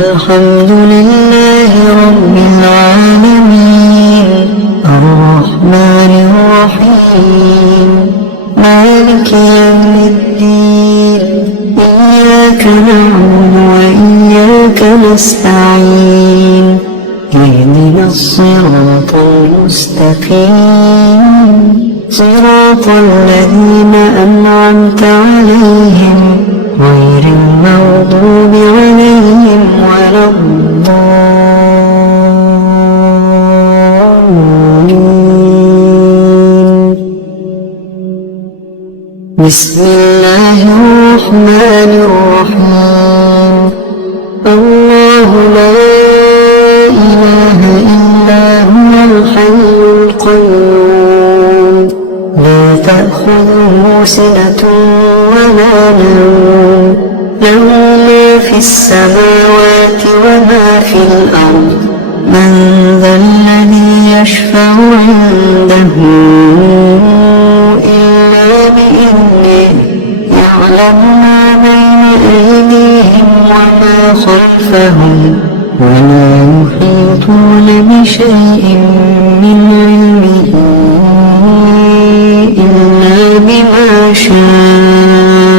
الحمد لله رب العالمين الرحمن الرحيم مالك يوم الدين إياك نعبد وإياك نستعين اهدنا الصراط المستقيم صراط الذين أنعمت عليهم غير المغضوب عليهم ولا الضالين. بسم الله الرحمن الرحيم الله لا إله إلا هو الحي القيوم لا تأخذه سنة ولا نوم له ما في السماوات وما في الأرض من ذا الذي يشفع عنده إلا بإذنه يعلم ما بين أيديهم وما خلفهم ولا يحيطون بشيء من علمه إلا بما شاء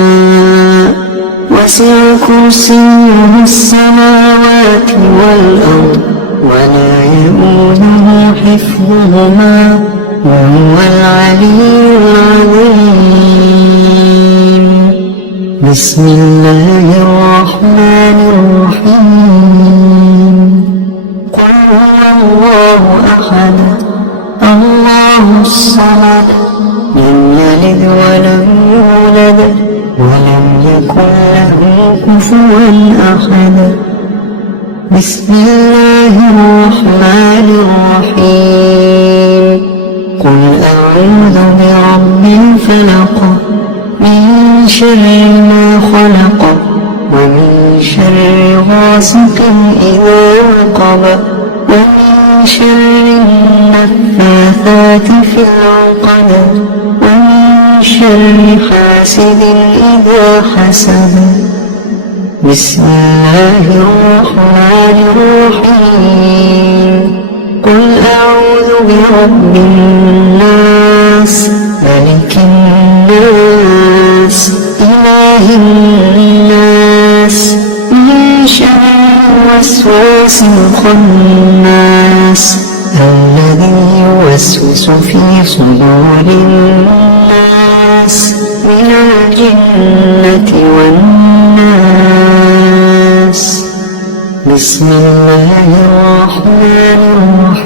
وسع كرسيه السماوات والأرض ولا يؤوده حفظهما وهو العلي العظيم. بسم الله الرحمن الرحيم قل هو الله أحد الله الصمد لم يلد ولم يولد ولم يكن له كفوا أحد. بسم الله الرحمن الرحيم قل أعوذ برب الفلق من شر ما خلق ومن شر غاسق إذا وقب ومن شر النفاثات في العقد ومن شر حاسد إذا حسد. بسم الله الرحمن الرحيم قل أعوذ برب الناس ملك الناس إله الناس من شر الوسواس الخناس الذي يوسوس في صدور الناس من الجنة والناس. بسم الله الرحمن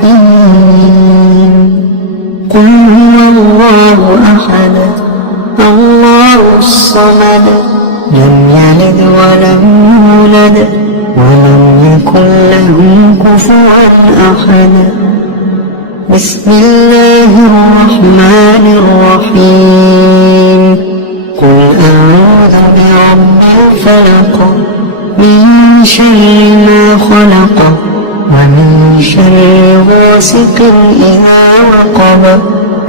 الرحيم قل هو الله أحد الله الصمد لم يلد ولم يولد ولم يكن له كفوا أحد. بسم الله الرحمن الرحيم قل أعوذ برب الفلق من شر ما خلق ومن شر غاسق إذا وقب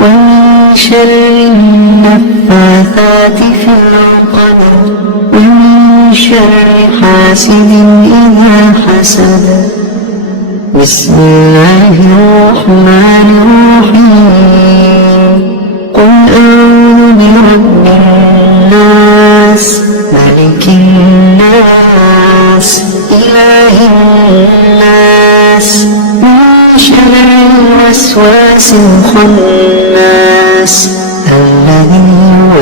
ومن شر النفاثات في العقد ومن شر حاسد إذا حسد. بسم الله الرحمن الرحيم قل أعوذ برب الناس ملك الناس إله الناس من شر الوسواس الخناس الذي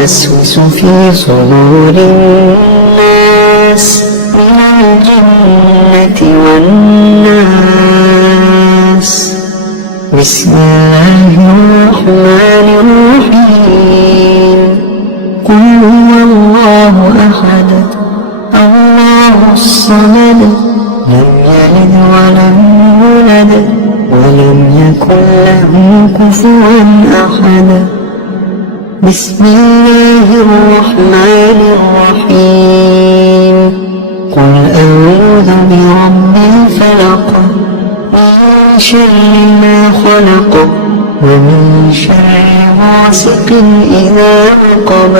يوسوس في صدور الناس من الجنة والناس. بسم الله الرحمن الرحيم قل هو الله أحد الله الصمد لم يلد ولم يولد ولم يكن له كفوا أحد. بسم الله الرحمن الرحيم قل أعوذ برب الفلق من شر ما خلق ومن شر غاسق إذا وقب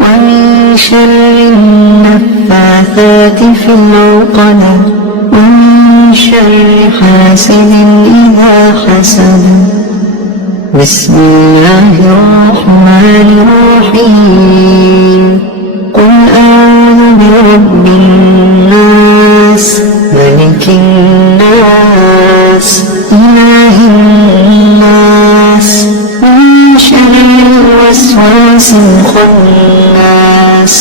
ومن شر النفاثات في العقد حاسد إذا حسد. بسم الله الرحمن الرحيم. قل أعوذ برب الناس ملك الناس إله الناس من شر الوسواس الخناس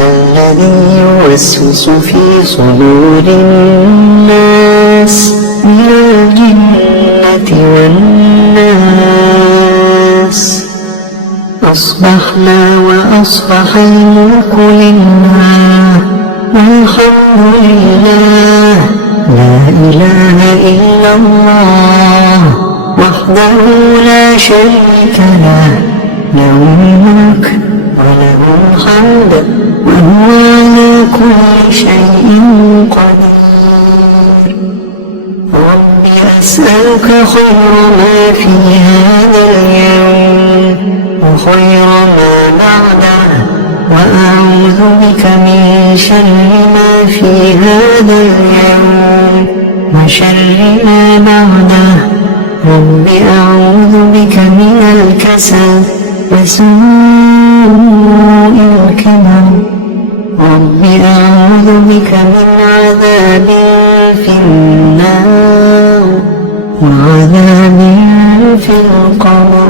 الذي يوسوس في صدور الناس من الجنة والناس. أصبحنا وأصبح الملك لله والحمد لله لا إله إلا الله وحده لا شريك له له الملك وله الحمد وهو على كل شيء قدير. رب أسألك خير ما في هذا اليوم وخير ما بعده وأعوذ بك من شر ما في هذا اليوم وشر ما بعده. رب أعوذ بك من الكسل وسوء الكبر. رب أعوذ بك من عذاب في النار وعذاب في القبر.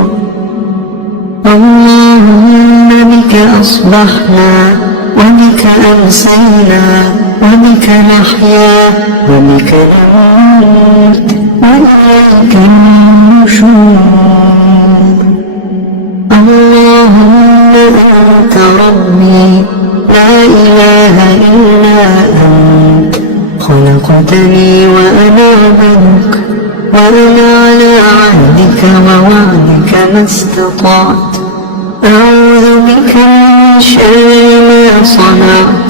اللهم بك أصبحنا وبك أمسينا وبك نحيا وبك نموت وإليك النشور. اللهم أنت ربي لا إله إلا أنت خلقتني وأنا عبدك وأنا على عهدك ووعدك ما استطعت. أعوذ بك من شر ما صنعت.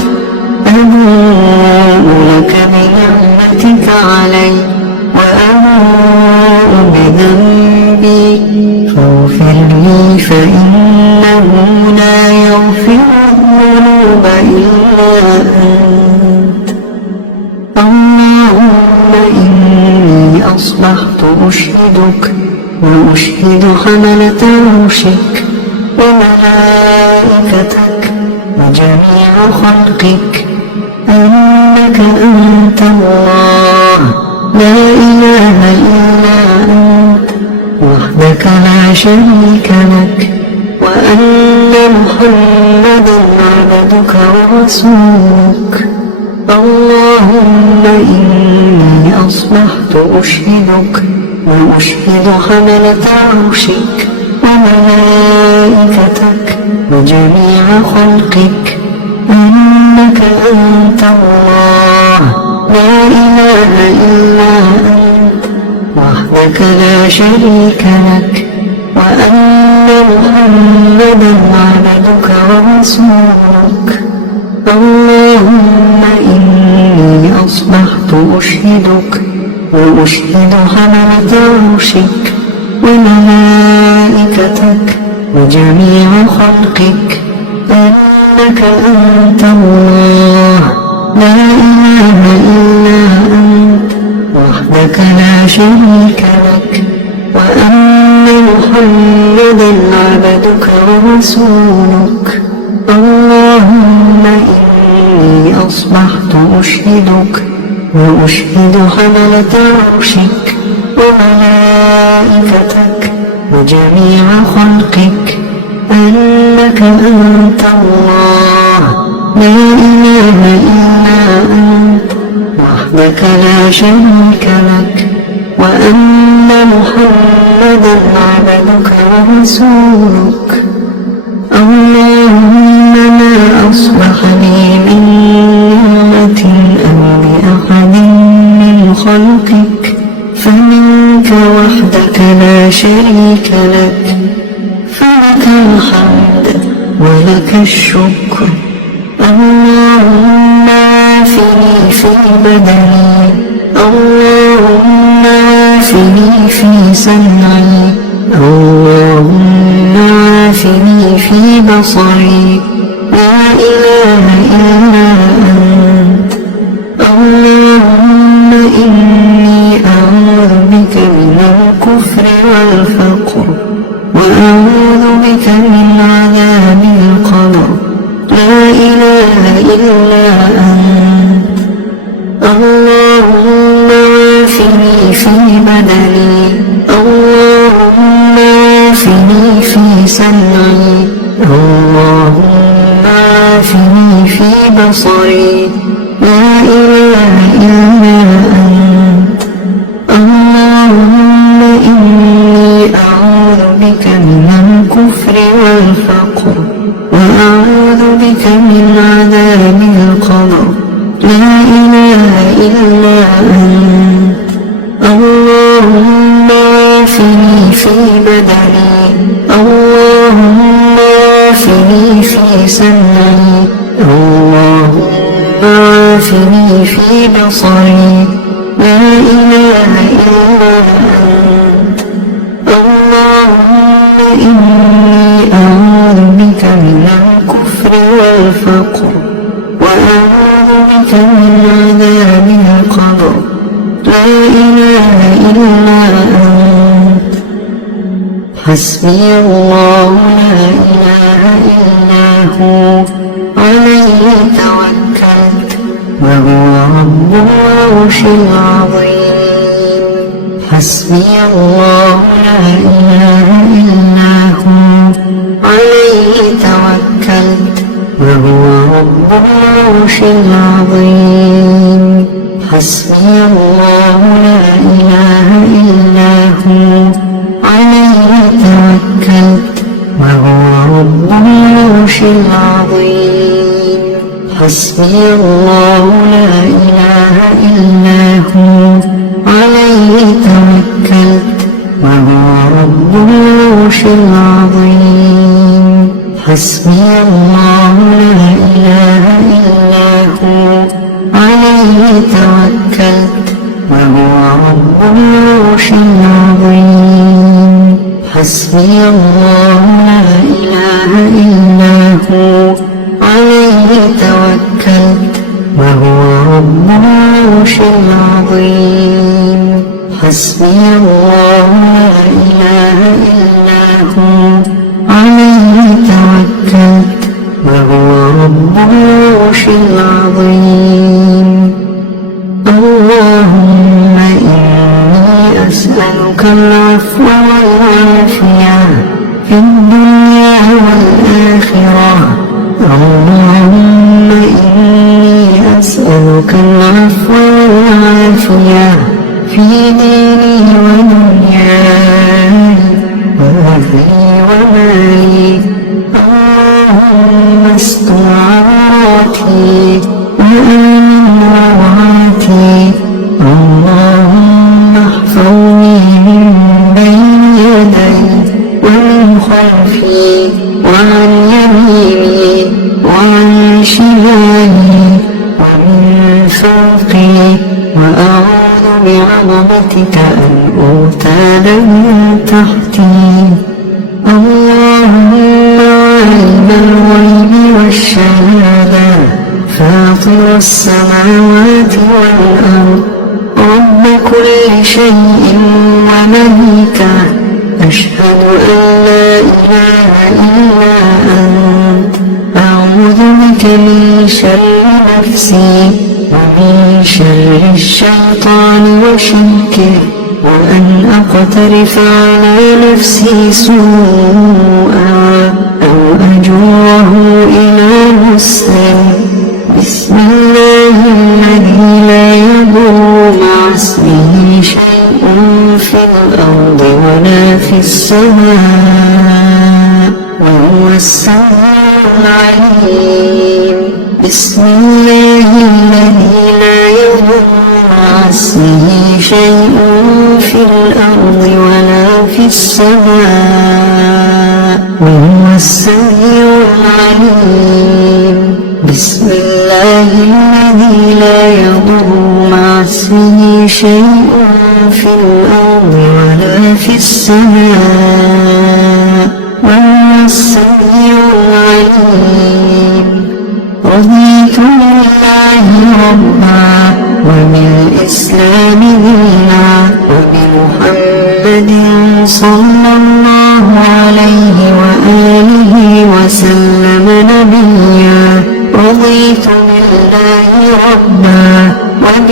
أبوء لك بنعمتك علي وأبوء بذنبي فاغفر لي فإنه لا يغفر الذنوب إلا أنت. اللهم إني أصبحت أشهدك وأشهد حملة عرشك وملائكتك وجميع خلقك أنك أنت الله لا إله إلا أنت وحدك لا شريك لك وأن محمدا عبدك ورسولك. اللهم إني أصبحت أشهدك وأشهد حملة عرشك وملائكتك وجميع خلقك أنك أنت الله لا إله إلا أنت وحدك لا شريك لك وأن محمدا عبدك ورسولك. اللهم إني أصبحت أشهدك وأشهد حملة عرشك وملائكتك وجميع خلقك أنك أنت الله لا إله إلا أنت وحدك لا شريك لك وأن محمدا عبدك ورسولك. اللهم إني أصبحت أشهدك وأشهد حملة عرشك وملائكتك وجميع خلقك أنك أنت الله لا إله إلا أنت وحدك لا شريك لك وأن محمدا عبدك ورسولك. اللهم ما أصبح لي من نعمة أو لأحد من خلقك فمنك وحدك لا شريك لك فلك الحمد ولك الشكر. اللهم عافني في بدني اللهم عافني في سمعي اللهم عافني في بصري لا إله إلا أنت. اللهم إني اللهم عافني في بدني اللهم عافني في سمعي اللهم عافني في بصري لا إله إلا أنت اللهم إني أعوذ بك من الكفر والفقر وأعوذ بك من عذاب القبر لا إله إلا أنت اللهم عافني في بدني اللهم عافني في سمعي اللهم عافني في بصري لا إله إلا أنت اللهم إني أعوذ بك من الكفر والفقر وأعوذ بك من عذاب القبر لا إله إلا أنت حسبي الله لا إله إلا هو عليه توكلت وهو رب العرش العظيم حسبي الله لا إله إلا هو عليه توكلت وهو رب العرش العظيم حسبي الله لا إله إلا هو عليه توكلت وهو رب العرش العظيم حسبي الله لا إله إلا هو عليه توكلت وهو رب العرش العظيم حسبي الله لا إله إلا هو عليه توكلت وهو رب العرش العظيم حسبي الله لا إله إلا هو عليه توكلت وهو رب العرش العظيم حسبي الله لا إله إلا هو عليه توكلت وهو رب العرش العظيم اللهم إني أسألك العفو والعافية في الدنيا والآخرة اللهم إني أسألك العفو والعافية في ديني ودنياي وأهلي ومالي اللهم استر عوراتي وآمن روعاتي اللهم احفظني من بين يدي ومن خلفي وعن يميني وعن شمالي ومن فوقي وأعوذ بعظمتك أن أغتال من تحتي اللهم عالم الغيب والشهادة فاطر السماوات والأرض رب كل شيء ومليكه أشهد أن لا إله إلا أنت أعوذ بك من شر نفسي ومن شر الشيطان وشركه وأن أقترف على نفسي سوءا أو أجره إلى مسلم بسم الله الذي لا يضر مع اسمه شيء في الأرض ولا في السماء وهو السميع العليم بسم الله الذي لا يضر مع اسمه شيء في الأرض ولا في السماء وهو السميع العليم بسم الله الذي لا يضر مع اسمه شيء في الأرض ولا في السماء وهو السميع العليم رضيت بالله ربا وبالإسلام دينا وبمحمد صلى الله عليه وآله وسلم نبيا رضيت بالله ربا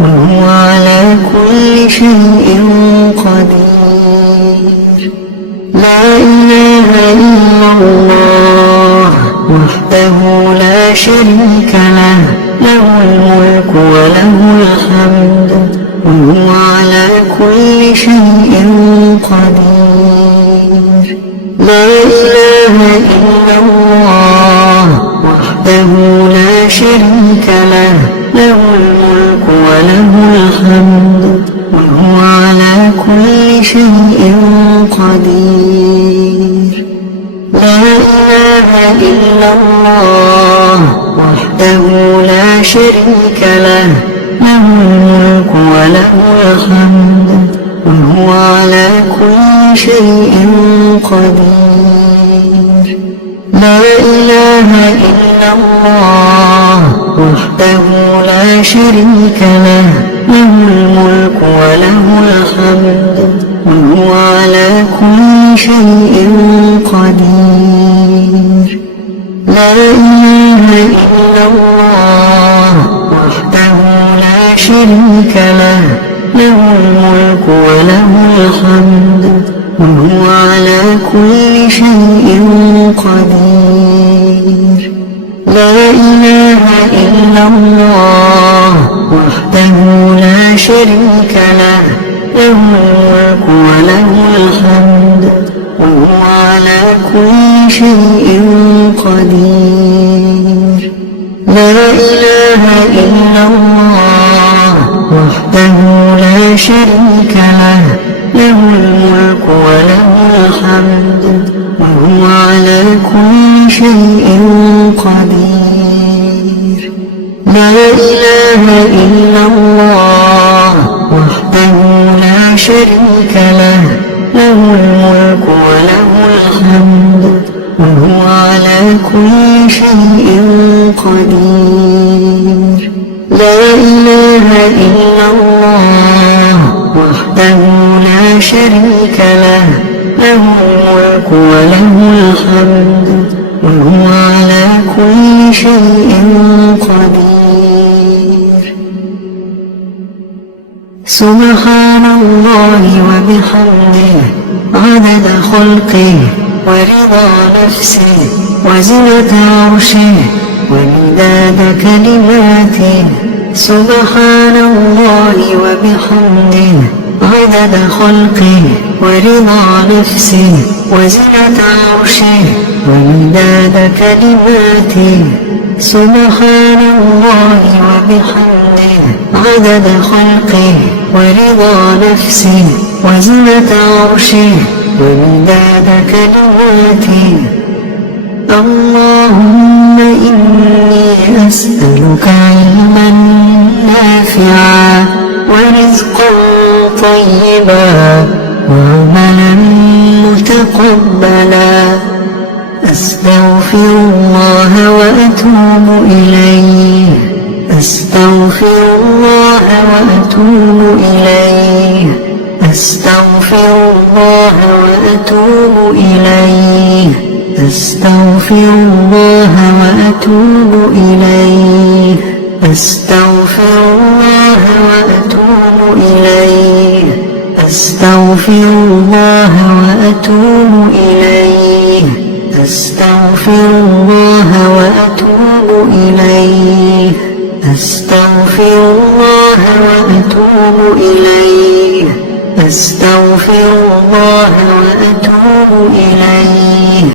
وهو على كل شيء قدير. لا إله إلا الله وحده لا شريك له، له الملك وله الحمد وهو على كل شيء قدير. لا إله إلا الله وحده لا شريك له، له الملك وله الحمد وهو على كل شيء قدير. لا إله إلا الله وحده لا شريك له، له الملك وله الحمد وهو على كل شيء قدير. لا إله إلا الله وحده لا شريك له، له الملك وله الحمد وهو على كل شيء قدير. لا إله إلا الله وحده لا شريك له، له الملك وله الحمد وهو على كل شيء قدير. لا إله إلا الله وحده لا شريك له، له الملك وله الحمد وهو على كل شيء قدير. لا إله إلا الله وحده لا شريك له، له الملك وله الحمد وهو على كل شيء قدير. لا إله إلا الله وحده لا شريك له، له الملك وله الحمد وهو على كل شيء قدير. لا إله إلا الله وحده لا شريك له، له الملك وله الحمد وهو على كل شيء قدير. سبحان الله وبحمده عدد خلقه ورضا نفسه وزنة عرشه ومداد كلماته. سبحان الله وبحمده عدد خلقه ورضا نفسه وزنة عرشه ومداد كلماته. سبحان الله وبحمده عدد خلقه ورضا نفسه وزنة عرشه ومداد كلماته. اللهم إني أسألك علما نافعا ورزقا طيبا وعملا متقبلا. أستغفر الله وأتوب إليه، أستغفر الله وأتوب إليه، أستغفر الله وأتوب إليه، أستغفر الله وأتوب إليه، أستغفر الله وأتوب إليه، أستغفر الله وأتوب إليه، أستغفر الله وأتوب إليه، أستغفر الله وأتوب إليه، أستغفر الله وأتوب إليه.